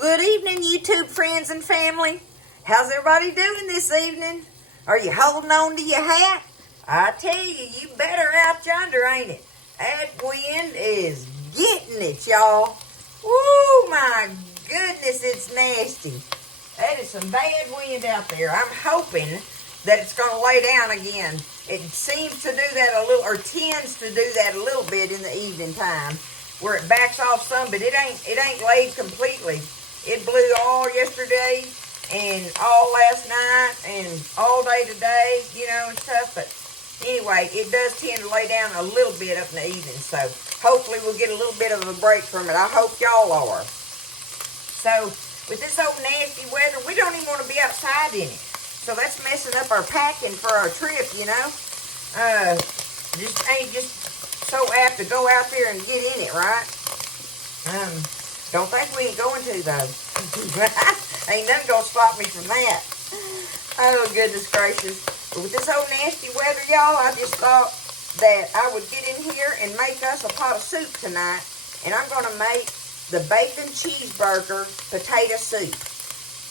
Well, good evening, YouTube friends and family. How's everybody doing this evening? Are you holding on to your hat? I tell you, you better out yonder, ain't it? That wind is getting it, y'all. Woo, my goodness, it's nasty. That is some bad wind out there. I'm hoping that it's going to lay down again. It seems to do that a little, or tends to do that a little bit in the evening time, where it backs off some, but it ain't laid completely. It blew all yesterday and all last night and all day today, and stuff. But anyway, it does tend to lay down a little bit up in the evening. So hopefully we'll get a little bit of a break from it. I hope y'all are. So with this old nasty weather, we don't even want to be outside in it. So that's messing up our packing for our trip, just so apt to go out there and get in it, right? Don't think we ain't going to, though. Ain't nothing gonna stop me from that. Oh, goodness gracious. But with this old nasty weather, y'all, I just thought that I would get in here and make us a pot of soup tonight. And I'm gonna make the bacon cheeseburger potato soup.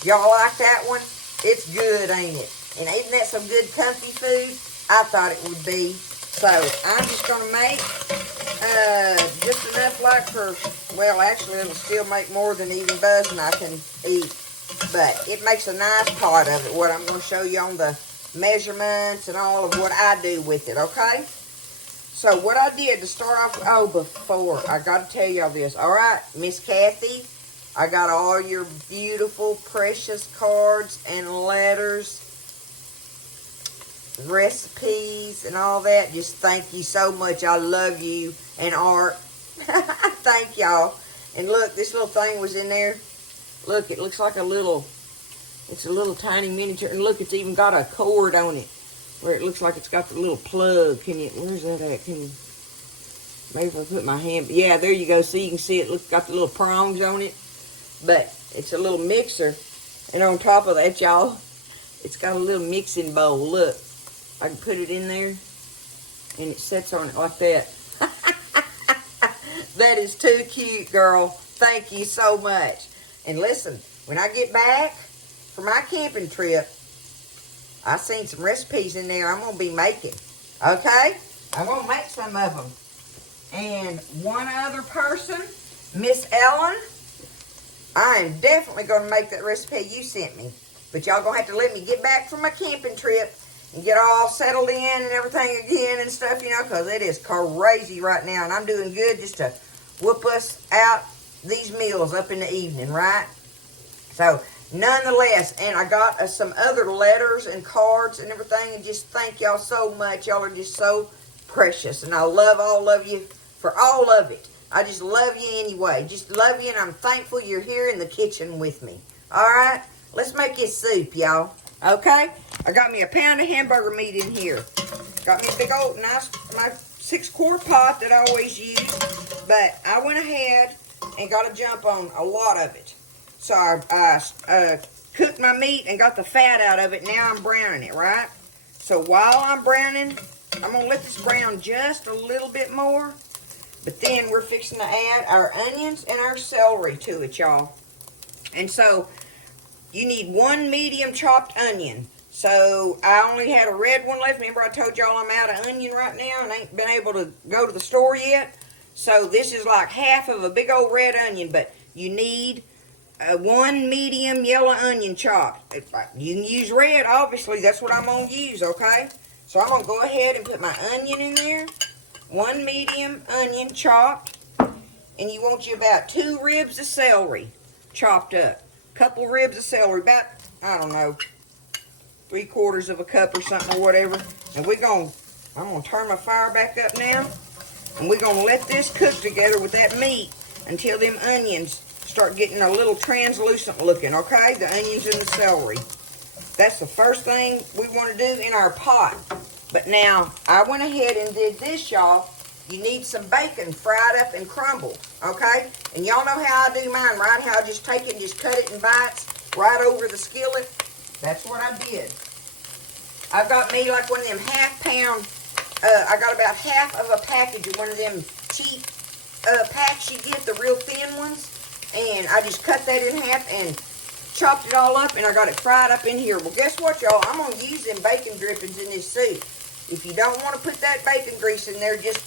Y'all like that one? It's good, ain't it? And isn't that some good comfy food? I thought it would be. So I'm just gonna make just enough like for, well, actually it'll still make more than even Buzz and I can eat. But it makes a nice pot of it, what I'm going to show you on the measurements and all of what I do with it, okay? So what I did to start off, before, I got to tell y'all this. All right, Miss Kathy, I got all your beautiful, precious cards and letters, recipes and all that. Just thank you so much. I love you and Art. Thank y'all. And look, this little thing was in there. Look, it looks like it's a little tiny miniature. And look, it's even got a cord on it where it looks like it's got the little plug. Where's that at? Maybe if I put my hand, yeah, there you go. So you can see it. Look, got the little prongs on it. But it's a little mixer. And on top of that, y'all, it's got a little mixing bowl. Look. I can put it in there, and it sits on it like that. That is too cute, girl. Thank you so much. And listen, when I get back for my camping trip, I seen some recipes in there I'm going to be making. Okay? I'm going to make some of them. And one other person, Miss Ellen, I am definitely going to make that recipe you sent me. But y'all going to have to let me get back from my camping trip and get all settled in and everything again and stuff, because it is crazy right now. And I'm doing good just to whoop us out these meals up in the evening, right? So, nonetheless, and I got some other letters and cards and everything, and just thank y'all so much. Y'all are just so precious, and I love all of you for all of it. I just love you anyway. Just love you, and I'm thankful you're here in the kitchen with me. All right? Let's make this soup, y'all. Okay? I got me a pound of hamburger meat in here. Got me a big old, nice, my 6-quart pot that I always use. But I went ahead and got a jump on a lot of it. So I cooked my meat and got the fat out of it. Now I'm browning it, right? So while I'm browning, I'm going to let this brown just a little bit more. But then we're fixing to add our onions and our celery to it, y'all. And so you need 1 medium chopped onion. So I only had a red one left. Remember I told y'all I'm out of onion right now and ain't been able to go to the store yet. So this is like half of a big old red onion. But you need 1 medium yellow onion chopped. You can use red, obviously. That's what I'm going to use, okay? So I'm going to go ahead and put my onion in there. 1 medium onion chopped. And you want you about 2 ribs of celery chopped up. Couple ribs of celery, about, I don't know, 3/4 of a cup or something or whatever. And I'm going to turn my fire back up now. And we're going to let this cook together with that meat until them onions start getting a little translucent looking, okay? The onions and the celery. That's the first thing we want to do in our pot. But now, I went ahead and did this, y'all. You need some bacon fried up and crumbled, okay? And y'all know how I do mine, right? How I just take it and just cut it in bites right over the skillet. That's what I did. I've got me like one of them half-pound, I got about half of a package of one of them cheap packs you get, the real thin ones. And I just cut that in half and chopped it all up, and I got it fried up in here. Well, guess what, y'all? I'm going to use them bacon drippings in this soup. If you don't want to put that bacon grease in there, just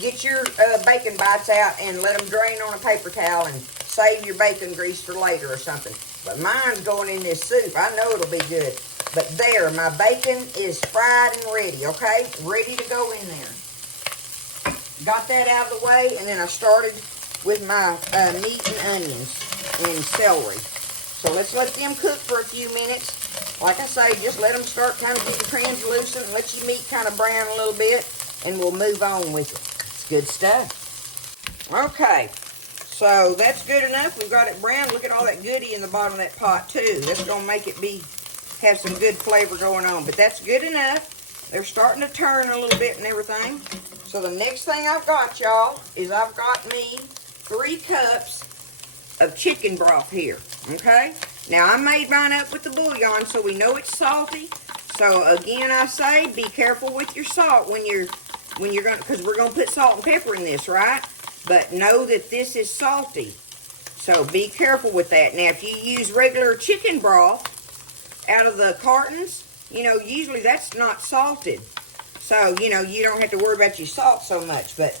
get your bacon bites out and let them drain on a paper towel and save your bacon grease for later or something. But mine's going in this soup. I know it'll be good. But there, my bacon is fried and ready, okay? Ready to go in there. Got that out of the way, and then I started with my meat and onions and celery. So let's let them cook for a few minutes. Like I say, just let them start kind of getting translucent and let your meat kind of brown a little bit, and we'll move on with it. It's good stuff. Okay, so that's good enough. We've got it brown. Look at all that goodie in the bottom of that pot too. That's going to make it have some good flavor going on. But that's good enough. They're starting to turn a little bit and everything. So the next thing I've got, y'all, is I've got me 3 cups of chicken broth here, okay? Now, I made mine up with the bouillon, so we know it's salty. So, again, I say, be careful with your salt when you're going to, because we're going to put salt and pepper in this, right? But know that this is salty. So, be careful with that. Now, if you use regular chicken broth out of the cartons, you know, usually that's not salted. So, you know, you don't have to worry about your salt so much. But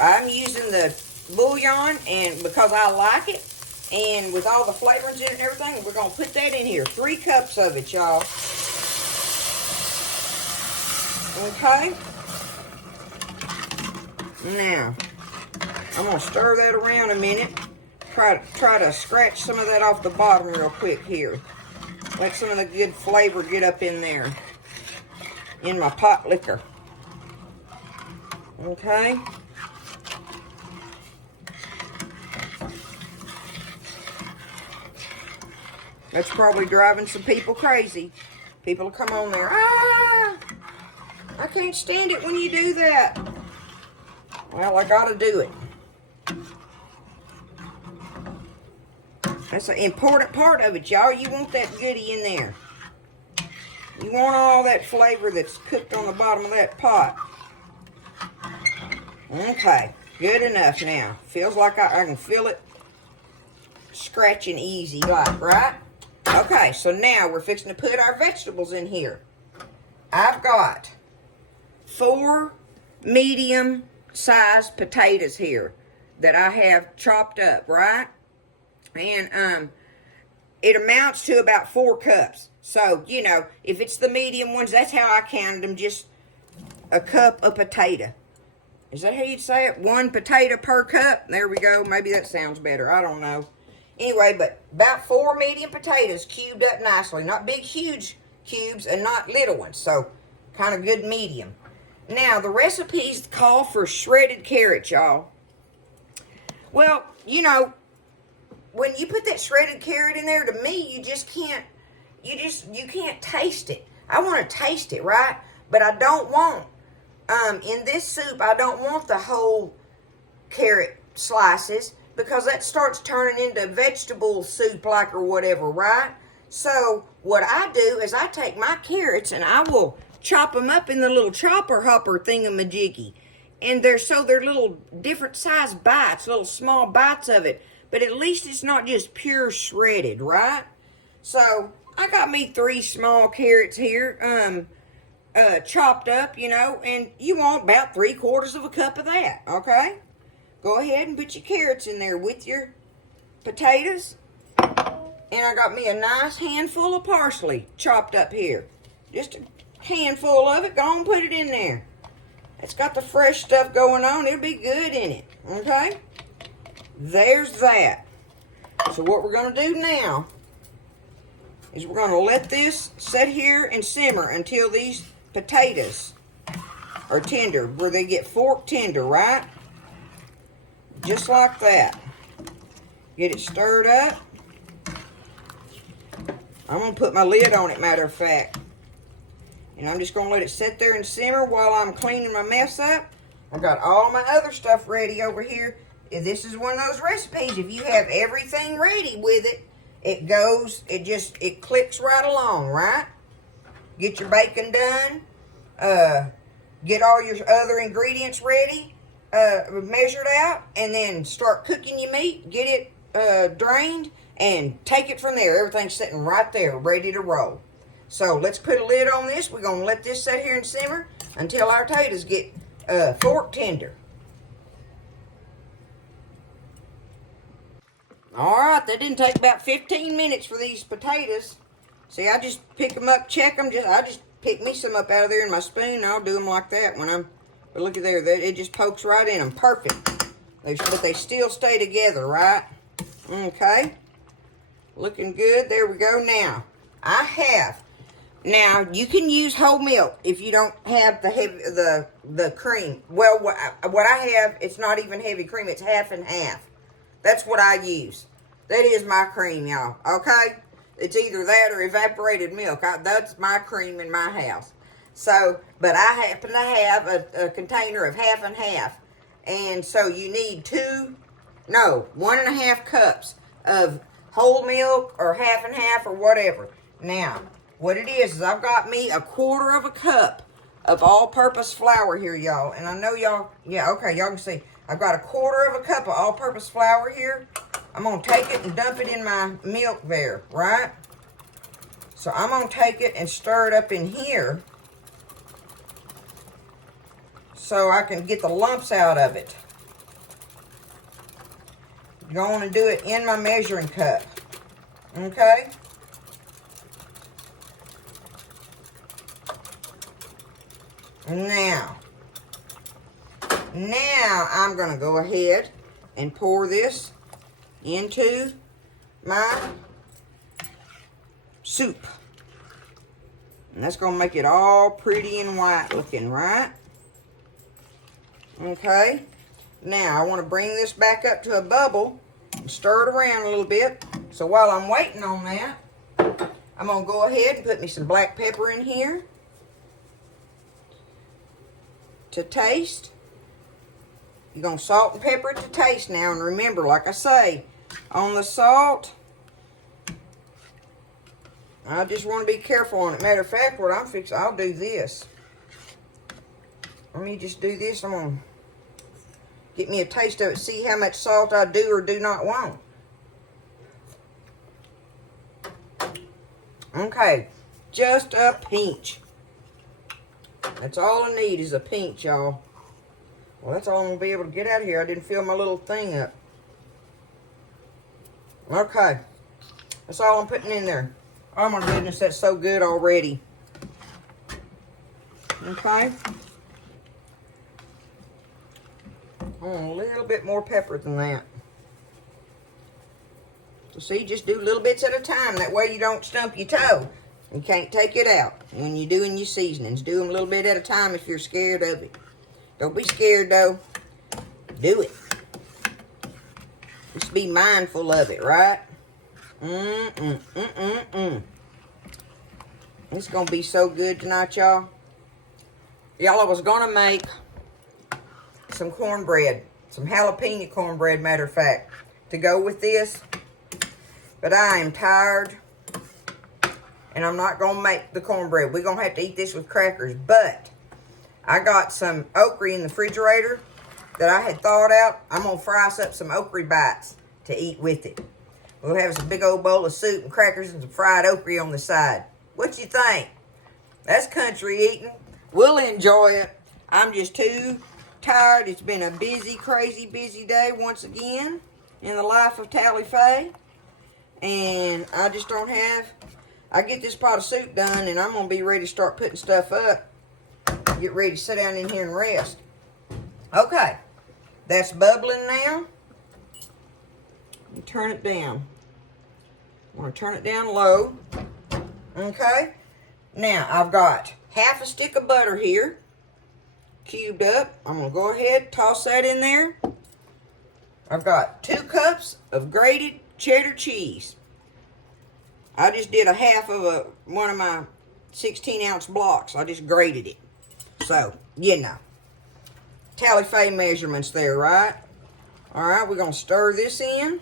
I'm using the bouillon, and because I like it, and with all the flavorings in it and everything, we're going to put that in here. 3 cups of it, y'all. Okay? Now, I'm going to stir that around a minute. Try to scratch some of that off the bottom real quick here. Let some of the good flavor get up in there. In my pot liquor. Okay? That's probably driving some people crazy. People will come on there. Ah! I can't stand it when you do that. Well, I gotta do it. That's an important part of it, y'all. You want that goodie in there. You want all that flavor that's cooked on the bottom of that pot. Okay, good enough now. Feels like I can feel it scratching easy, like, right? Okay, so now we're fixing to put our vegetables in here. I've got 4 medium-sized potatoes here that I have chopped up, right? And it amounts to about 4 cups. So, you know, if it's the medium ones, that's how I counted them, just a cup of potato. Is that how you'd say it? 1 potato per cup? There we go. Maybe that sounds better. I don't know. Anyway, but about 4 medium potatoes cubed up nicely. Not big, huge cubes and not little ones. So, kind of good medium. Now, the recipes call for shredded carrots, y'all. Well, you know, when you put that shredded carrot in there, to me, you just can't. You can't taste it. I want to taste it, right? But I don't want, in this soup, I don't want the whole carrot slices because that starts turning into vegetable soup like or whatever, right? So what I do is I take my carrots and I will chop them up in the little chopper hopper thingamajiggy. And they're little different size bites, little small bites of it. But at least it's not just pure shredded, right? So I got me 3 small carrots here, chopped up, you know, and you want about 3/4 of a cup of that, okay? Go ahead and put your carrots in there with your potatoes. And I got me a nice handful of parsley chopped up here. Just a handful of it. Go on and put it in there. It's got the fresh stuff going on. It'll be good in it, okay? There's that. So what we're going to do now is we're going to let this sit here and simmer until these potatoes are tender, where they get fork tender, right? Just like that. Get it stirred up. I'm going to put my lid on it, matter of fact. And I'm just going to let it sit there and simmer while I'm cleaning my mess up. I've got all my other stuff ready over here. This is one of those recipes. If you have everything ready with it, it clicks right along, right? Get your bacon done. Get all your other ingredients ready, measured out, and then start cooking your meat. Get it drained, and take it from there. Everything's sitting right there, ready to roll. So let's put a lid on this. We're going to let this sit here and simmer until our potatoes get fork tender. All right, that didn't take about 15 minutes for these potatoes. See, I just pick them up, check them. I just pick me some up out of there in my spoon, and I'll do them like that when I'm, but look at there, it just pokes right in them. Perfect. But they still stay together, right? Okay. Looking good. There we go. Now, you can use whole milk if you don't have the cream. Well, what I have, it's not even heavy cream. It's half and half. That's what I use. That is my cream, y'all. Okay? It's either that or evaporated milk. That's my cream in my house. So, but I happen to have a container of half and half. And so you need 1.5 cups of whole milk or half and half or whatever. Now, what it is I've got me 1/4 cup of all-purpose flour here, y'all. And I know y'all, yeah, okay, y'all can see. I've got 1/4 cup of all-purpose flour here. I'm going to take it and dump it in my milk there, right? So I'm going to take it and stir it up in here so I can get the lumps out of it. I'm going to do it in my measuring cup, okay? Now I'm going to go ahead and pour this into my soup. And that's going to make it all pretty and white looking, right? Okay. Now, I want to bring this back up to a bubble and stir it around a little bit. So while I'm waiting on that, I'm going to go ahead and put me some black pepper in here to taste. You're going to salt and pepper it to taste now. And remember, like I say, on the salt, I just want to be careful on it. Matter of fact, what I'm fixing, I'll do this. Let me just do this. I'm going to get me a taste of it. See how much salt I do or do not want. Okay. Just a pinch. That's all I need is a pinch, y'all. Well, that's all I'm going to be able to get out of here. I didn't fill my little thing up. Okay. That's all I'm putting in there. Oh, my goodness, that's so good already. Okay. I want a little bit more pepper than that. So see, just do little bits at a time. That way you don't stump your toe. You can't take it out when you're doing your seasonings. Do them a little bit at a time if you're scared of it. Don't be scared, though. Do it. Just be mindful of it, right? It's going to be so good tonight, y'all. Y'all, I was going to make some cornbread. Some jalapeno cornbread, matter of fact, to go with this. But I am tired. And I'm not going to make the cornbread. We're going to have to eat this with crackers. But I got some okra in the refrigerator that I had thawed out. I'm going to fry us up some okra bites to eat with it. We'll have some big old bowl of soup and crackers and some fried okra on the side. What you think? That's country eating. We'll enjoy it. I'm just too tired. It's been a busy, crazy, busy day once again in the life of Tally Faye. And I just don't have... I get this pot of soup done and I'm going to be ready to start putting stuff up. Get ready to sit down in here and rest. Okay. That's bubbling now. You turn it down. I want to turn it down low. Okay. Now, I've got half a stick of butter here. Cubed up. I'm going to go ahead and toss that in there. I've got 2 cups of grated cheddar cheese. I just did a half of one of my 16-ounce blocks. I just grated it. So, you know. Tally Faye measurements there, right? All right, we're going to stir this in.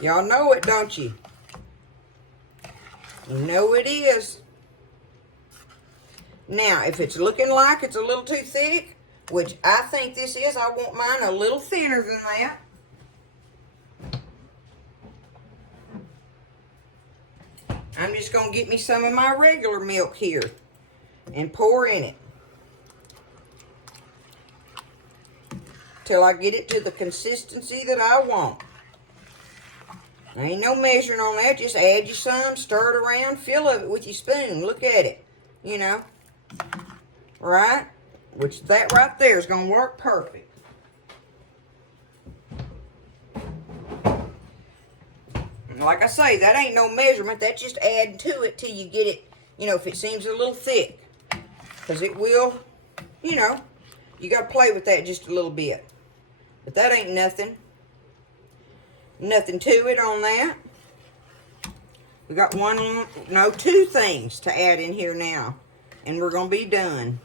Y'all know it, don't you? You know it is. Now, if it's looking like it's a little too thick, which I think this is, I want mine a little thinner than that. I'm just going to get me some of my regular milk here and pour in it till I get it to the consistency that I want. There ain't no measuring on that. Just add you some, stir it around, fill of it with your spoon. Look at it, you know. Right? Which that right there is going to work perfect. Like I say, that ain't no measurement. That's just adding to it till you get it, you know, if it seems a little thick. Because it will, you know, you got to play with that just a little bit. But that ain't nothing. Nothing to it on that. We got two things to add in here now. And we're going to be done.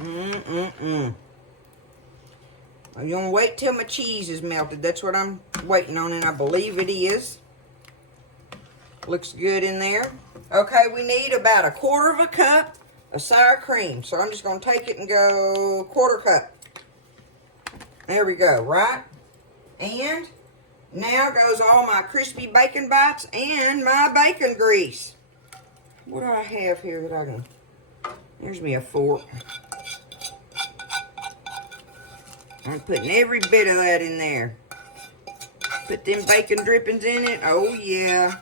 I'm going to wait till my cheese is melted. That's what I'm waiting on, and I believe it is. Looks good in there. Okay, we need about 1/4 cup of sour cream. So I'm just going to take it and go 1/4 cup. There we go, right? And now goes all my crispy bacon bites and my bacon grease. What do I have here that I can... There's me a fork. I'm putting every bit of that in there. Put them bacon drippings in it. Oh, yeah.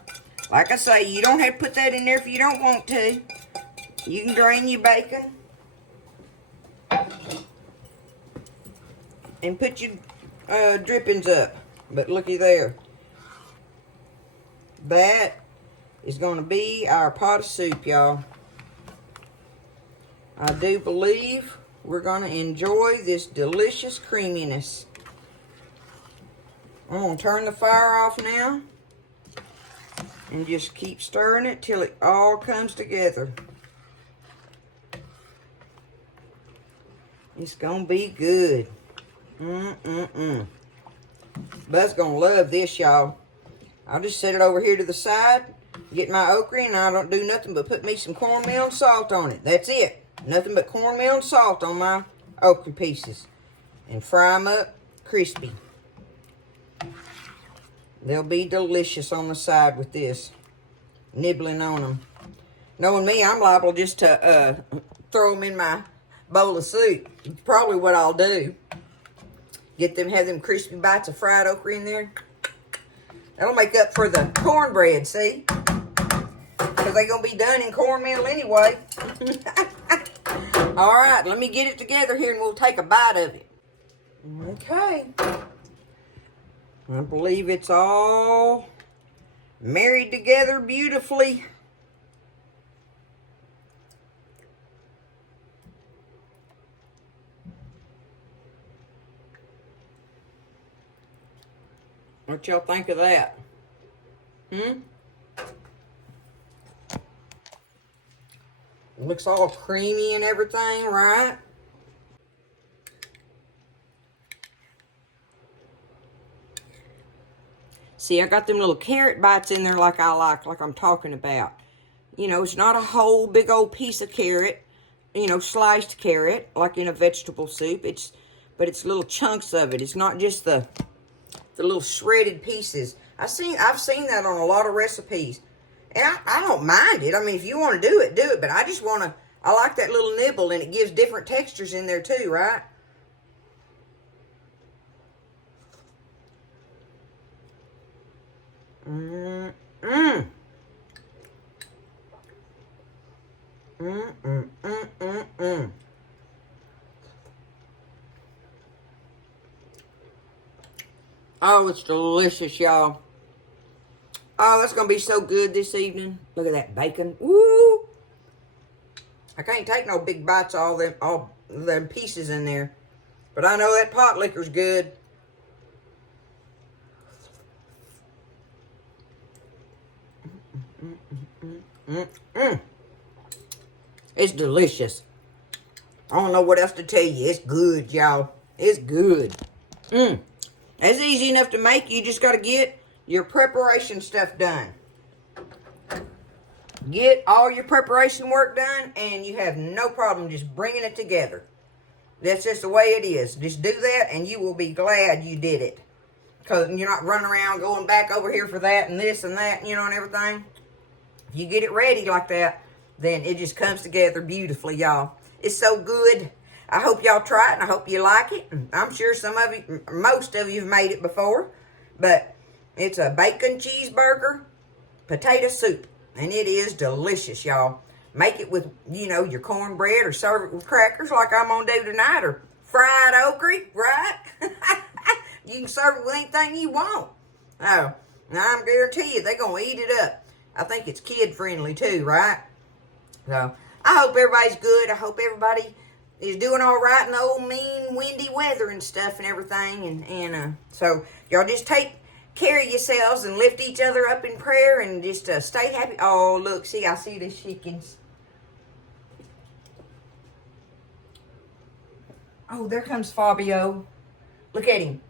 Like I say, you don't have to put that in there if you don't want to. You can drain your bacon. And put your drippings up. But looky there. That is going to be our pot of soup, y'all. I do believe we're going to enjoy this delicious creaminess. I'm going to turn the fire off now. And just keep stirring it till it all comes together. It's going to be good. Bud's going to love this, y'all. I'll just set it over here to the side. Get my okra, and I don't do nothing but put me some cornmeal and salt on it. That's it. Nothing but cornmeal and salt on my okra pieces. And fry them up crispy. They'll be delicious on the side with this. Nibbling on them. Knowing me, I'm liable just to throw them in my bowl of soup. It's probably what I'll do. Have them crispy bites of fried okra in there. That'll make up for the cornbread, see? Because they're going to be done in cornmeal anyway. All right, let me get it together here and we'll take a bite of it. Okay. I believe it's all married together beautifully. What y'all think of that? Looks all creamy and everything, right? See, I got them little carrot bites in there like like I'm talking about. You know, it's not a whole big old piece of carrot, you know, sliced carrot, like in a vegetable soup. But it's little chunks of it. It's not just the little shredded pieces. I've seen that on a lot of recipes. And I don't mind it. I mean, if you want to do it, do it. But I like that little nibble, and it gives different textures in there too, right? Oh, it's delicious, y'all. Oh, that's going to be so good this evening. Look at that bacon. Woo! I can't take no big bites of all them pieces in there. But I know that pot liquor's good. It's delicious. I don't know what else to tell you. It's good, y'all. It's good. That's easy enough to make. You just got to get your preparation stuff done. Get all your preparation work done, and you have no problem just bringing it together. That's just the way it is. Just do that, and you will be glad you did it. Because you're not running around going back over here for that and this and that, you know, and everything. If you get it ready like that, then it just comes together beautifully, y'all. It's so good. I hope y'all try it, and I hope you like it. I'm sure most of you have made it before. But it's a bacon cheeseburger potato soup. And it is delicious, y'all. Make it with, your cornbread, or serve it with crackers like I'm going to do tonight, or fried okra, right? You can serve it with anything you want. Oh, I'm guarantee you they're going to eat it up. I think it's kid-friendly too, right? So, I hope everybody's good. I hope everybody is doing all right in the old mean, windy weather and stuff and everything. And so, y'all just take care of yourselves and lift each other up in prayer and just stay happy. Oh, look, see, I see the chickens. Oh, there comes Fabio. Look at him.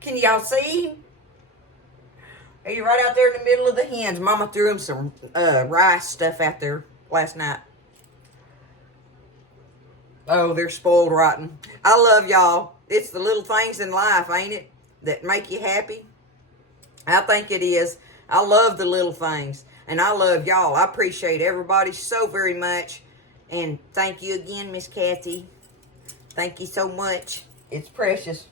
Can y'all see him? He's right out there in the middle of the hens. Mama threw him some rice stuff out there last night. Oh, they're spoiled rotten. I love y'all. It's the little things in life, ain't it, that make you happy? I think it is. I love the little things. And I love y'all. I appreciate everybody so very much. And thank you again, Miss Kathy. Thank you so much. It's precious.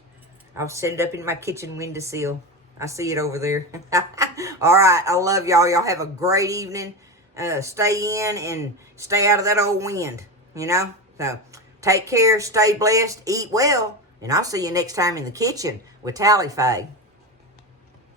I'll set it up in my kitchen windowsill. I see it over there. All right. I love y'all. Y'all have a great evening. Stay in and stay out of that old wind, So take care. Stay blessed. Eat well. And I'll see you next time in the kitchen with Tally Faye.